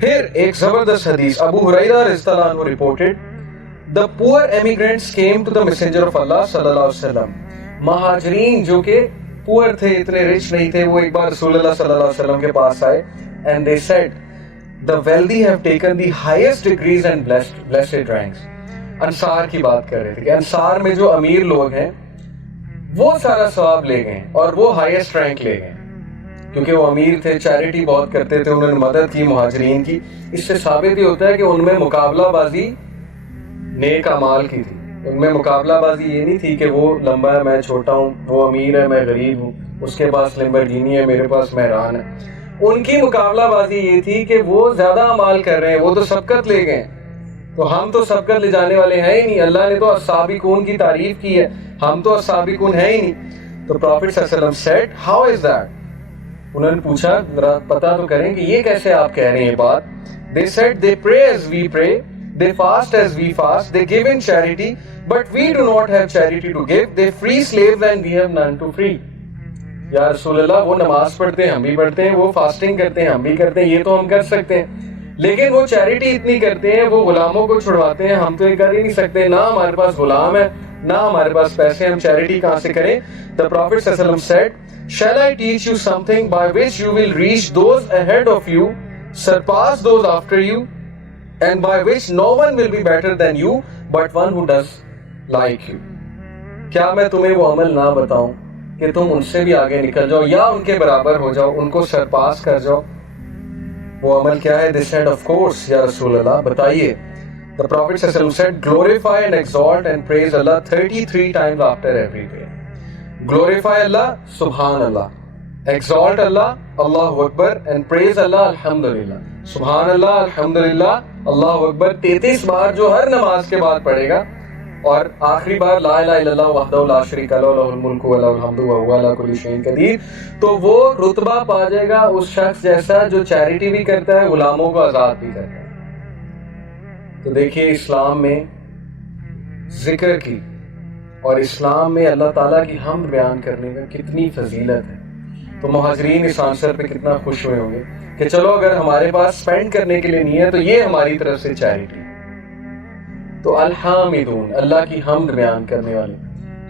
پھر ایک زبردست حدیث ابو ہریرہ رضی اللہ عنہ reported, the poor emigrants came to the messenger of Allah صلی اللہ علیہ وسلم. مہاجرین جو کہ پور تھے, اتنے رچ نہیں تھے, وہ ایک بار رسول اللہ صلی اللہ علیہ وسلم کے پاس آئے and they said, the wealthy have taken the highest degrees and blessed ranks. انصار کی بات کر رہے تھے کہ انصار میں جو امیر لوگ ہیں وہ سارا ثواب لے گئے اور وہ ہائیسٹ رینک لے گئے, کیونکہ وہ امیر تھے, چیریٹی بہت کرتے تھے, انہوں نے مدد کی مہاجرین کی. اس سے ثابت ہی ہوتا ہے کہ ان میں مقابلہ بازی نیک اعمال کی تھی. ان میں مقابلہ بازی یہ نہیں تھی کہ وہ لمبا ہے میں چھوٹا ہوں, وہ امیر ہے میں غریب ہوں, اس کے پاس لیمبرگینی ہے میرے پاس مہران ہے. ان کی مقابلہ بازی یہ تھی کہ وہ زیادہ اعمال کر رہے ہیں, وہ تو سبقت لے گئے, تو ہم تو سبقت لے جانے والے ہیں ہی نہیں. اللہ نے تو السابقون کی تعریف کی ہے, ہم تو السابقون ہیں ہی نہیں. تو پروفٹ صلی اللہ علیہ وسلم said, how is that? انہوں نے پوچھا ذرا پتا تو کریں کہ یہ کیسے آپ کہہ رہے ہیں بات. They said, they pray as we pray, they fast as we fast, they give in charity, but we do not have charity to give. They free slaves and we have none to free. یا رسول اللہ, وہ نماز پڑھتے ہیں ہم بھی پڑھتے ہیں, وہ فاسٹنگ کرتے ہیں ہم بھی کرتے ہیں, یہ تو ہم کر سکتے ہیں, لیکن وہ چیریٹی اتنی کرتے ہیں, وہ غلاموں کو چھڑواتے ہیں, ہم تو یہ کر ہی نہیں سکتے, نہ ہمارے پاس غلام ہے نہ ہمارے پاس پیسے, ہم چیریٹی کہاں سے کریں. The Prophet صلی اللہ علیہ وسلم said, shall I teach you something by which you will reach those ahead of you, surpass those after you, and by which no one will be better than you but one who does like you. کیا میں تمہیں وہ عمل نہ بتاؤں کہ تم ان سے بھی آگے نکل جاؤ یا ان کے برابر ہو جاؤ, ان کو سرپاس کر جاؤ. وہ عمل کیا ہے؟ They said, of course یا رسول اللہ, بتائیے. The Prophet صلی اللہ علیہ وسلم said, glorify and exalt and praise Allah 33 times after every prayer. Glorify Allah, Subhan Allah. Exalt Allah, Allahu Akbar, and praise Allah, Alhamdulillah. Subhan Allah, Alhamdulillah, Allahu Akbar 33 بار جو ہر نماز کے بعد پڑھے گا, اور آخری بار لا الہ الا اللہ وحدہ لا شریک لہ لہ الملک و لہ الحمد وہو علی کل شیء قدیر, تو وہ رتبہ پا جائے گا اس شخص جیسا جو چیریٹی بھی کرتا ہے, غلاموں کو آزاد بھی کرتا ہے. تو دیکھیے اسلام میں ذکر کی اور اسلام میں اللہ تعالیٰ کی حمد بیان کرنے میں کتنی فضیلت ہے. تو مہاجرین اس آنسر پہ کتنا خوش ہوئے ہوں گے کہ چلو اگر ہمارے پاس سپینڈ کرنے کے لیے نہیں ہے تو یہ ہماری طرف سے چیریٹی. تو الحامدون, اللہ کی حمد بیان کرنے والے,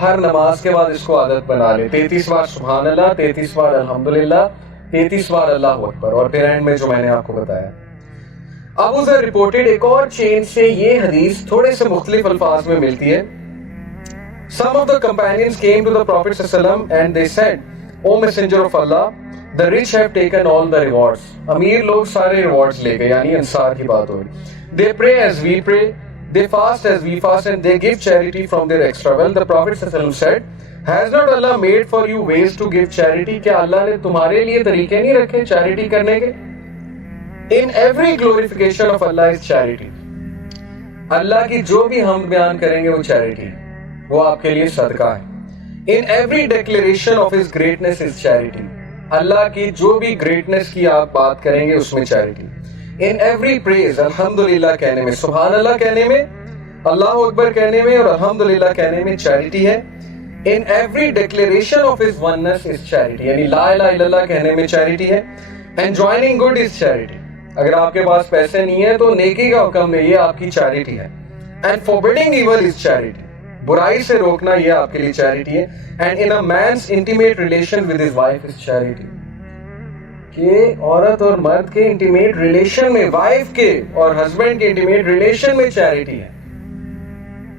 ہر نماز کے بعد اس کو عادت بنا لے. 33 بار سبحان اللہ, 33 بار الحمدللہ, 33 بار اللہ اکبر, اور پھر اینڈ میں جو میں نے آپ کو بتایا. ابو ذر رپورٹڈ, ایک اور چین سے یہ حدیث تھوڑے سے مختلف الفاظ میں ملتی ہے. Some of the companions came to the Prophet ﷺ and they said, O Messenger of Allah, the rich have taken all the rewards. امیر لوگ سارے rewards لے گئے, یعنی انصار کی بات ہو رہی. They pray as we pray, they fast as we fast, and they give charity from their extra wealth. The Prophet ﷺ said, Has not Allah made for you ways to give charity? کیا اللہ نے تمہارے لیے طریقے نہیں رکھے charity کرنے کے؟ In every glorification of Allah is charity. اللہ کی جو بھی ہم بیان کریں گے وہ چیریٹی, وہ آپ کے لیے صدقہ ہے. In every declaration of His greatness is charity. اللہ کی جو بھی گریٹنس کی آپ بات کریں گے اس میں چیریٹی. In every praise, الحمدللہ کہنے میں, سبحان اللہ کہنے میں, اللہ اکبر کہنے میں اور الحمدللہ کہنے میں چیریٹی ہے. In every declaration of His oneness is charity, یعنی لا الہ الا اللہ کہنے میں چیریٹی ہے. And joining good is charity. اگر آپ کے پاس پیسے نہیں ہیں تو نیکی کا حکم ہے, یہ آپ کی چیریٹی ہے. And forbidding evil is charity. برائی سے روکنا یہ آپ کے لیے چیریٹی ہے. And in a man's intimate relation with his wife is charity. کہ عورت اور مرد کے انٹیمیٹ ریلیشن میں, وائف کے اور ہسبینڈ کے انٹیمیٹ ریلیشن میں چیریٹی ہے.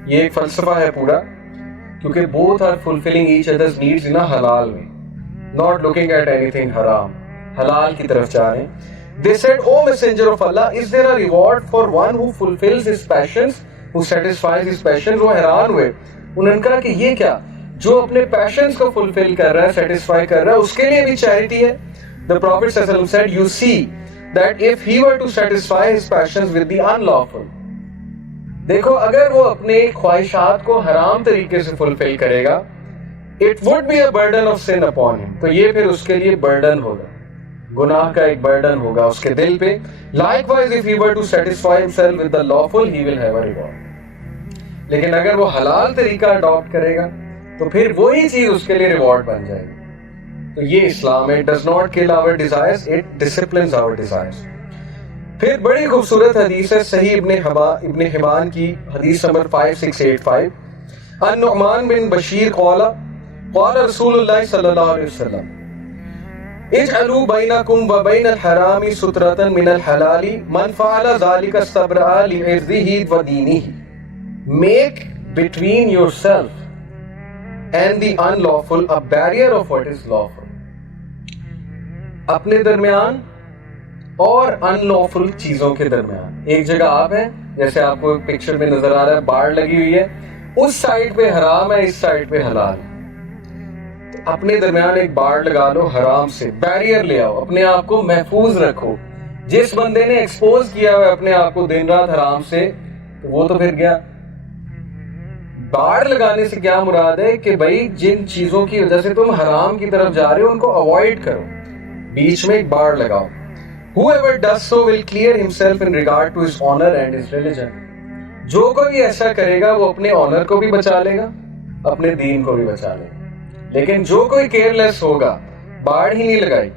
یہ ایک فلسفہ ہے پورا, کیونکہ both are fulfilling each other's needs in a halal way, not looking at anything haram. حلال کی طرف جا رہے ہیں. They said, O Messenger of Allah, is there a reward for one who fulfills his passions, who satisfies his passions? وہ حیران ہوئے, انہوں نے کہا کہ یہ کیا, جو اپنے پیشنز کو فلفل کر رہا ہے, سیٹسفائی کر رہا ہے, اس کے لیے بھی چیریٹی ہے. The Prophet صلی اللہ علیہ وسلم said, you see that if he were to satisfy his passions with the unlawful, دیکھو اگر وہ اپنے خواہشات کو حرام طریقے سے فلفل کرے گا, it would be a burden of sin upon him, تو یہ پھر اس کے لیے برڈن ہوگا, گناہ کا ایک برڈن ہوگا اس کے دل پہ. Likewise, if he were to satisfy himself with the lawful, he will have a reward. لیکن اگر وہ حلال طریقہ اڈاپٹ کرے گا تو پھر وہی چیز اس کے لیے ریوارڈ بن جائے گی. تو یہ اسلام ہے. It does not kill our desires, it disciplines our desires. پھر بڑی خوبصورت حدیث ہے صحیح ابن حبان کی حدیث نمبر 5685. النعمان بن بشیر قال رسول اللہ صلی اللہ علیہ وسلم اجعلوا بینکم و بین الحرام سترة من الحلال من فعل ذلك استبرأ لعرضه و دینہ. Make between yourself and the unlawful a barrier of what is lawful. اپنے درمیان اور ان لافل چیزوں کے درمیان ایک جگہ آپ ہیں، جیسے آپ کو پکچر میں نظر آ رہا ہے، باڑ لگی ہوئی ہے، اس سائڈ پہ حرام ہے، اس سائڈ پہ حلال ہے. اپنے درمیان ایک باڑ لگا لو، حرام سے بیریئر لے آؤ، اپنے آپ کو محفوظ رکھو. جس بندے نے ایکسپوز کیا ہوا اپنے آپ کو دن رات حرام سے، تو وہ تو پھر گیا. باڑ لگانے سے کیا مراد ہے کہ بھائی جن چیزوں کی وجہ سے تم حرام کی طرف جا رہے ہو ان کو اوائڈ کرو، بیچ میں ایک باڑ لگاؤ. Whoever does so will clear himself in regard to his honor and his religion. جو کوئی ایسا کرے گا وہ اپنے آنر کو بھی بچا لے گا، اپنے دین کو بھی بچا لے گا. لیکن جو کوئی کیئر لیس ہوگا، باڑ ہی نہیں لگائی.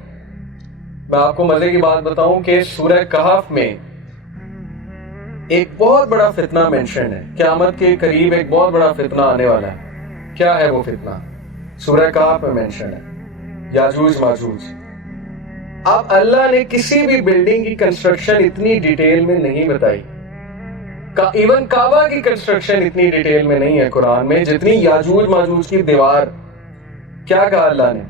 میں آپ کو مزے کی بات بتاؤں کہ سورہ کہف میں ایک بہت بڑا فتنہ مینشن ہے. قیامت کے قریب ایک بہت بڑا فتنہ آنے والا ہے. کیا ہے وہ فتنہ؟ سورہ کہف میں مینشن ہے، یاجوج ماجوج. اب اللہ نے کسی بھی بلڈنگ کی کنسٹرکشن اتنی ڈیٹیل میں نہیں بتائی، ایون کعبہ کی کنسٹرکشن اتنی ڈیٹیل میں نہیں ہے قرآن میں جتنی یاجوج ماجوج کی دیوار. کیا کہا اللہ نے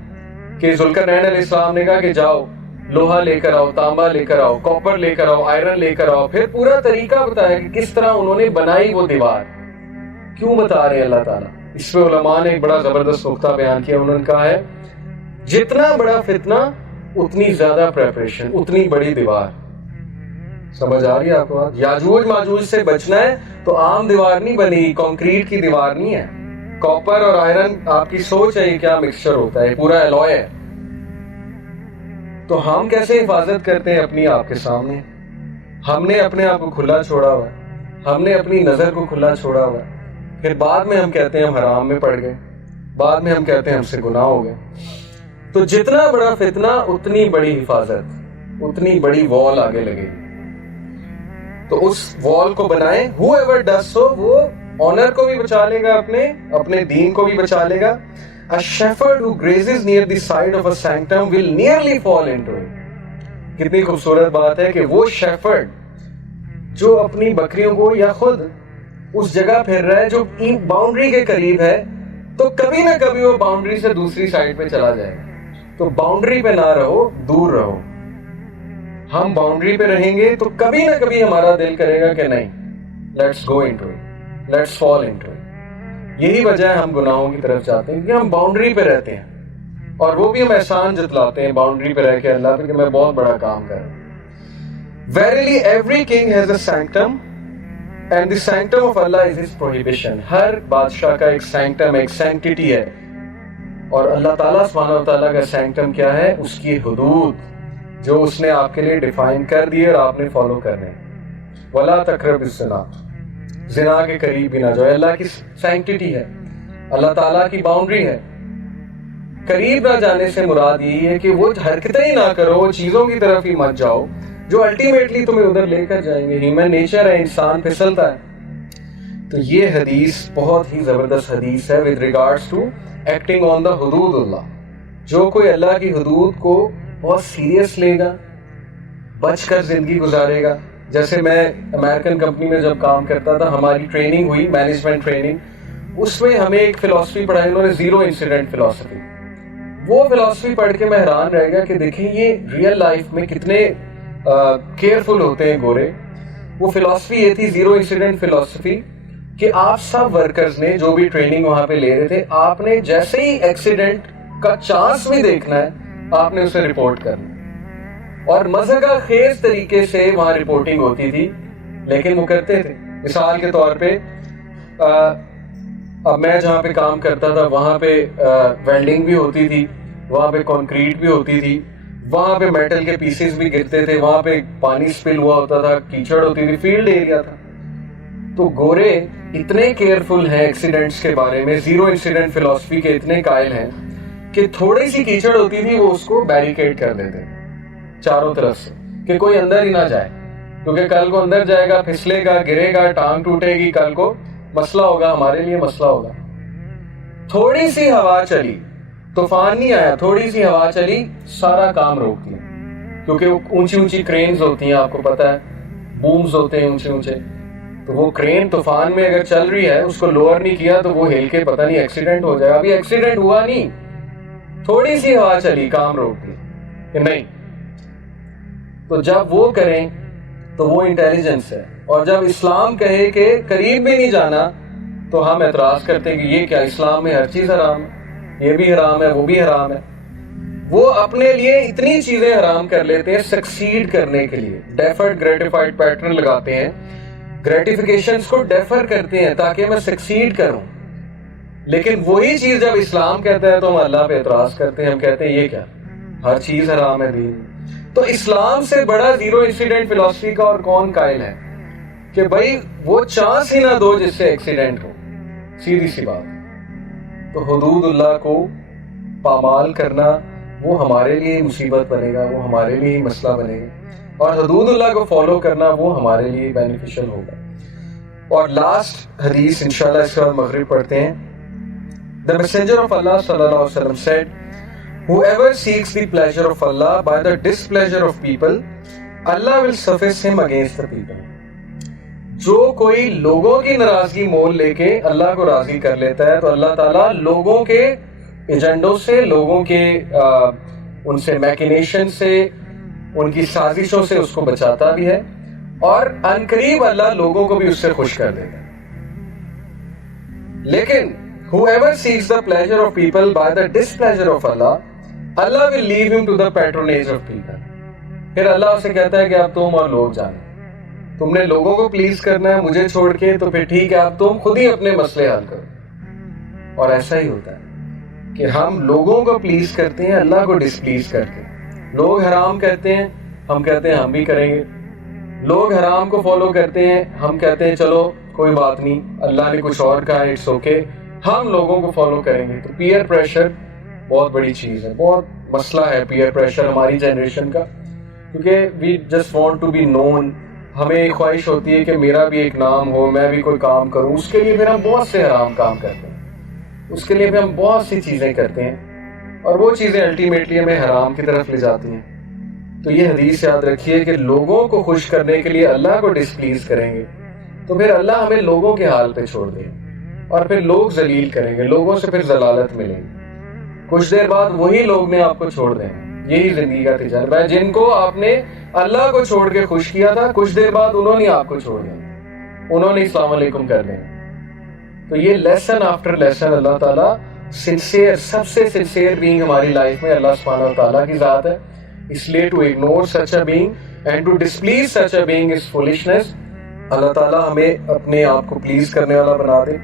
کہ ذوالقرنین علیہ السلام نے کہا کہ جاؤ لوہا لے کر آؤ، تانبا لے کر آؤ، کاپر لے کر آؤ، آئرن لے کر آؤ. پھر پورا طریقہ بتایا کہ کس طرح انہوں نے بنائی وہ دیوار. کیوں بتا رہے ہیں اللہ تعالیٰ؟ اس پہ علماء نے ایک بڑا زبردست نقطہ بیان کیا. انہوں نے کہا ہے جتنا بڑا فتنہ اتنی زیادہ پریپریشن، اتنی بڑی دیوار. سمجھ آ رہی ہے آپ کو بات؟ یاجوج ماجوج سے بچنا ہے تو عام دیوار نہیں بنی، کنکریٹ کی دیوار نہیں ہے. کاپر اور آئرن، آپ کی سوچ ہے یہ کیا مکسچر ہوتا ہے، پورا الوائے ہے. تو ہم کیسے حفاظت کرتے ہیں اپنی آپ کے سامنے؟ ہم نے اپنے آپ کو کھلا چھوڑا ہوا ہے، ہم نے اپنی نظر کو کھلا چھوڑا ہوا ہے. پھر بعد میں ہم کہتے ہیں ہم حرام میں پڑ گئے، بعد میں ہم کہتے ہیں ہم سے گناہ ہو گئے. تو جتنا بڑا فتنہ اتنی بڑی حفاظت، اتنی بڑی وال آگے لگے. تو اس وال کو بنائیں. whoever does so وہ آنر کو بھی بچا لے گا، اپنے دین کو بھی بچا لے گا. a shepherd who grazes near the side of a sanctum will nearly fall into it. کتنی خوبصورت بات ہے کہ وہ شیفرڈ جو اپنی بکریوں کو یا خود اس جگہ پھر رہا ہے جو باؤنڈری کے قریب ہے، تو کبھی نہ کبھی وہ باؤنڈری سے دوسری سائڈ پہ چلا جائے گا. تو باؤنڈری پہ نہ رہو، دور رہو. ہم باؤنڈری پہ رہیں گے تو کبھی نہ کبھی ہمارا دل کرے گا کہ نہیں، let's go into it, let's fall into it. یہی وجہ ہے ہم گناہوں کی طرف جاتے ہیں کہ ہم باؤنڈری پہ رہتے ہیں، اور وہ بھی ہم احسان جتلاتے ہیں باؤنڈری پہ رہ کے اللہ پہ کہ میں بہت بڑا کام کر رہا ہوں. Verily every king has a sanctum and the sanctum of Allah is his prohibition. ہر بادشاہ کا ایک سینکٹم، ایک سینکٹیٹی ہے، اور اللہ تعالیٰ سبحانہ و تعالیٰ کا سینکٹم کیا ہے؟ اس کی حدود جو اس نے آپ کے لیے ڈیفائن کر دی اور آپ نے فالو کرنے. وَلَا تَقْرَبُوا الزِّنَا، زنا کے قریب بھی نہ جاؤ. اللہ کی سینکٹیٹی ہے، اللہ تعالیٰ کی باؤنڈری ہے. قریب نہ جانے سے مراد یہی ہے کہ وہ حرکتیں ہی نہ کرو، وہ چیزوں کی طرف ہی مت جاؤ جو الٹیمیٹلی تمہیں ادھر لے کر جائیں گے. ہیومن نیچر ہے، انسان پھسلتا ہے. تو یہ حدیث بہت ہی زبردست حدیث ہے with regards to acting on the حدود اللہ. جو کوئی اللہ کی حدود کو بہت سیریس لے گا، بچ کر زندگی گزارے گا. جیسے میں امریکن کمپنی میں جب کام کرتا تھا، ہماری ٹریننگ ہوئی، مینجمنٹ ٹریننگ، اس میں ہمیں ایک فلاسفی پڑھائی انہوں نے، زیرو انسیڈنٹ فلاسفی. وہ فلاسفی پڑھ کے میں حیران رہ گیا کہ دیکھیں یہ ریئل لائف میں کتنے کیئرفل ہوتے ہیں گورے. وہ فلاسفی یہ تھی، زیرو انسیڈنٹ فلاسفی، کہ آپ سب ورکرز نے جو بھی ٹریننگ وہاں پہ لے رہے تھے، آپ نے جیسے ہی ایکسیڈنٹ کا چانس بھی دیکھنا ہے آپ نے اسے رپورٹ کرنا. اور مذہبہ خیز طریقے سے وہاں رپورٹنگ ہوتی تھی، لیکن وہ کرتے تھے. مثال کے طور پہ اب میں جہاں پہ کام کرتا تھا وہاں پہ ویلڈنگ بھی ہوتی تھی، وہاں پہ کنکریٹ بھی ہوتی تھی، وہاں پہ میٹل کے پیسز بھی گرتے تھے، وہاں پہ پانی سپل ہوا ہوتا تھا، کیچڑ ہوتی تھی، فیلڈ ایریا تھا. تو گورے اتنے کیئرفل ہیں ایکسیڈنٹس کے بارے میں، زیرو انسیڈنٹ فلاسفی کے اتنے قائل ہیں کہ تھوڑی سی کیچڑ ہوتی تھی وہ اس کو بیریکیڈ کر دیتے چاروں طرف سے کہ کوئی اندر ہی نہ جائے. کیونکہ کل کو اندر جائے گا, پھسلے گا, گرے گا, ٹانگ ٹوٹے گی, کل کو مسئلہ ہوگا, ہمارے لیے مسئلہ ہوگا. تھوڑی سی ہوا چلی, طوفان نہیں آیا, تھوڑی سی ہوا چلی, سارا کام روک دیا. کیونکہ اونچی اونچی کرینز ہوتی ہیں, آپ کو پتا ہے, بومز ہوتے ہیں اونچے اونچے, تو وہ کرین طوفان میں اگر چل رہی ہے, اس کو لوور نہیں کیا تو وہ ہل کے پتہ نہیں ایکسیڈنٹ ہو جائے. ابھی ایکسیڈنٹ ہوا نہیں, تھوڑی سی ہوا چلی, کام روک دی کہ نہیں. تو جب وہ کریں تو وہ انٹیلیجنس ہے. اور جب اسلام کہے کہ قریب بھی نہیں جانا, تو ہم اعتراض کرتے ہیں کہ یہ کیا, اسلام میں ہر چیز حرام ہے, یہ بھی حرام ہے, وہ بھی حرام ہے. وہ اپنے لیے اتنی چیزیں حرام کر لیتے ہیں سکسیڈ کرنے کے لیے, ڈیفرڈ گریٹیفائڈ پیٹرن لگاتے ہیں, گریٹیفیکیشنز کو ڈیفر کرتے ہیں تاکہ میں سکسیڈ کروں. لیکن وہی چیز جب اسلام کہتا ہے تو ہم اللہ پہ اعتراض کرتے ہیں, ہم کہتے ہیں یہ کیا, ہر چیز حرام ہے دین. تو اسلام سے بڑا زیرو انسیڈنٹ فلسفی کا اور کون قائل ہے کہ بھائی وہ چانس ہی نہ دو جس سے ایکسیڈنٹ ہو, سیدھی سی بات. تو حدود اللہ کو پامال کرنا وہ ہمارے لیے مصیبت بنے گا, وہ ہمارے لیے مسئلہ بنے گا, اور حدود اللہ کو فالو کرنا وہ ہمارے لیے بینیفیشل ہوگا. اور لاسٹ حدیث انشاءاللہ اس کے بعد مغرب پڑھتے ہیں. The messenger of Allah sallallahu alaihi wasallam said, whoever seeks the pleasure of Allah by the displeasure of people, Allah will suffice him against the people. جو کوئی لوگوں کی ناراضگی مول لے کے اللہ کو راضی کر لیتا ہے, تو اللہ تعالیٰ لوگوں کے ایجنڈوں سے, لوگوں کے ان سے میکنیشن سے, ان کی سازشوں سے اس کو بچاتا بھی ہے, اور عنقریب اللہ لوگوں کو بھی اس سے خوش کر دیتا ہے. لیکن whoever seeks the pleasure of people by the displeasure of Allah, Allah will leave him to the patronage of people. پھر اللہ اسے کہتا ہے کہ اب تم اور لوگ جانے, تم نے لوگوں کو پلیز کرنا ہے مجھے چھوڑ کے, تو پھر ٹھیک ہے, اب تم خود ہی اپنے مسئلے حل کرو. اور ایسا ہی ہوتا ہے کہ ہم لوگوں کو پلیز کرتے ہیں اللہ کو ڈسپلیز کر کے. لوگ حرام کہتے ہیں, ہم کہتے ہیں ہم بھی کریں گے. لوگ حرام کو فالو کرتے ہیں, ہم کہتے ہیں چلو کوئی بات نہیں, اللہ نے کچھ اور کہا, اٹس اوکے, ہم لوگوں کو فالو کریں گے. تو پیئر پریشر بہت بڑی چیز ہے, بہت مسئلہ ہے پیئر پریشر ہماری جنریشن کا. کیونکہ we just want to be known, ہمیں خواہش ہوتی ہے کہ میرا بھی ایک نام ہو, میں بھی کوئی کام کروں. اس کے لیے پھر ہم بہت سے حرام کام کرتے ہیں, اس کے لیے پھر ہم بہت سی چیزیں کرتے ہیں, اور وہ چیزیں الٹیمیٹلی ہمیں حرام کی طرف لے جاتی ہیں. تو یہ حدیث یاد رکھیے کہ لوگوں کو خوش کرنے کے لیے اللہ کو ڈسپلیز کریں گے تو پھر اللہ ہمیں لوگوں کے حال پہ چھوڑ دے, اور پھر لوگ ذلیل کریں گے, لوگوں سے پھر ضلالت ملے گی. کچھ دیر بعد وہی لوگ نے آپ کو چھوڑ دیں. یہی زندگی کا تجربہ ہے. جن کو آپ نے اللہ کو چھوڑ کے خوش کیا تھا, کچھ دیر بعد انہوں نے آپ کو چھوڑ دیا, انہوں نے السلام علیکم کر دیں. تو یہ لیسن آفٹر لیسن اللہ تعالیٰ سنسیئر, سب سے سنسیئر بینگ ہماری لائف میں اللہ سبحانہ و تعالیٰ کی ذات ہے. اس لیے to ignore such a being and to displease such a being is foolishness. اللہ تعالیٰ ہمیں اپنے آپ کو پلیز کرنے والا بنا دے,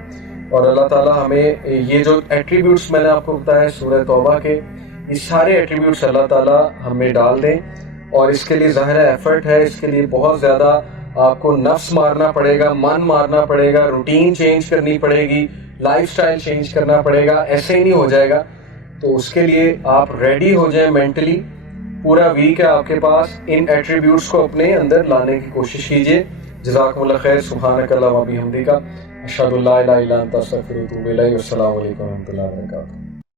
اور اللہ تعالیٰ ہمیں یہ جو ایٹریبیوٹس میں نے آپ کو بتایا سورہ توبہ کے, یہ سارے ایٹریبیوٹس اللہ تعالیٰ ہمیں ڈال دیں. اور اس کے لیے ظاہر ایفرٹ ہے, اس کے لیے بہت زیادہ آپ کو نفس مارنا پڑے گا, من مارنا پڑے گا, روٹین چینج کرنی پڑے گی, لائف سٹائل چینج کرنا پڑے گا, ایسے ہی نہیں ہو جائے گا. تو اس کے لیے آپ ریڈی ہو جائیں مینٹلی, پورا ویک ہے آپ کے پاس, ان ایٹریبیوٹس کو اپنے اندر لانے کی کوشش کیجیے. جزاکم اللہ خیر. سبحانک اللہم و بحمدک, اشہد ان لا الہ الا انت استغفرک و اتوب الیک. السلام علیکم و رحمۃ اللہ وبرکاتہ.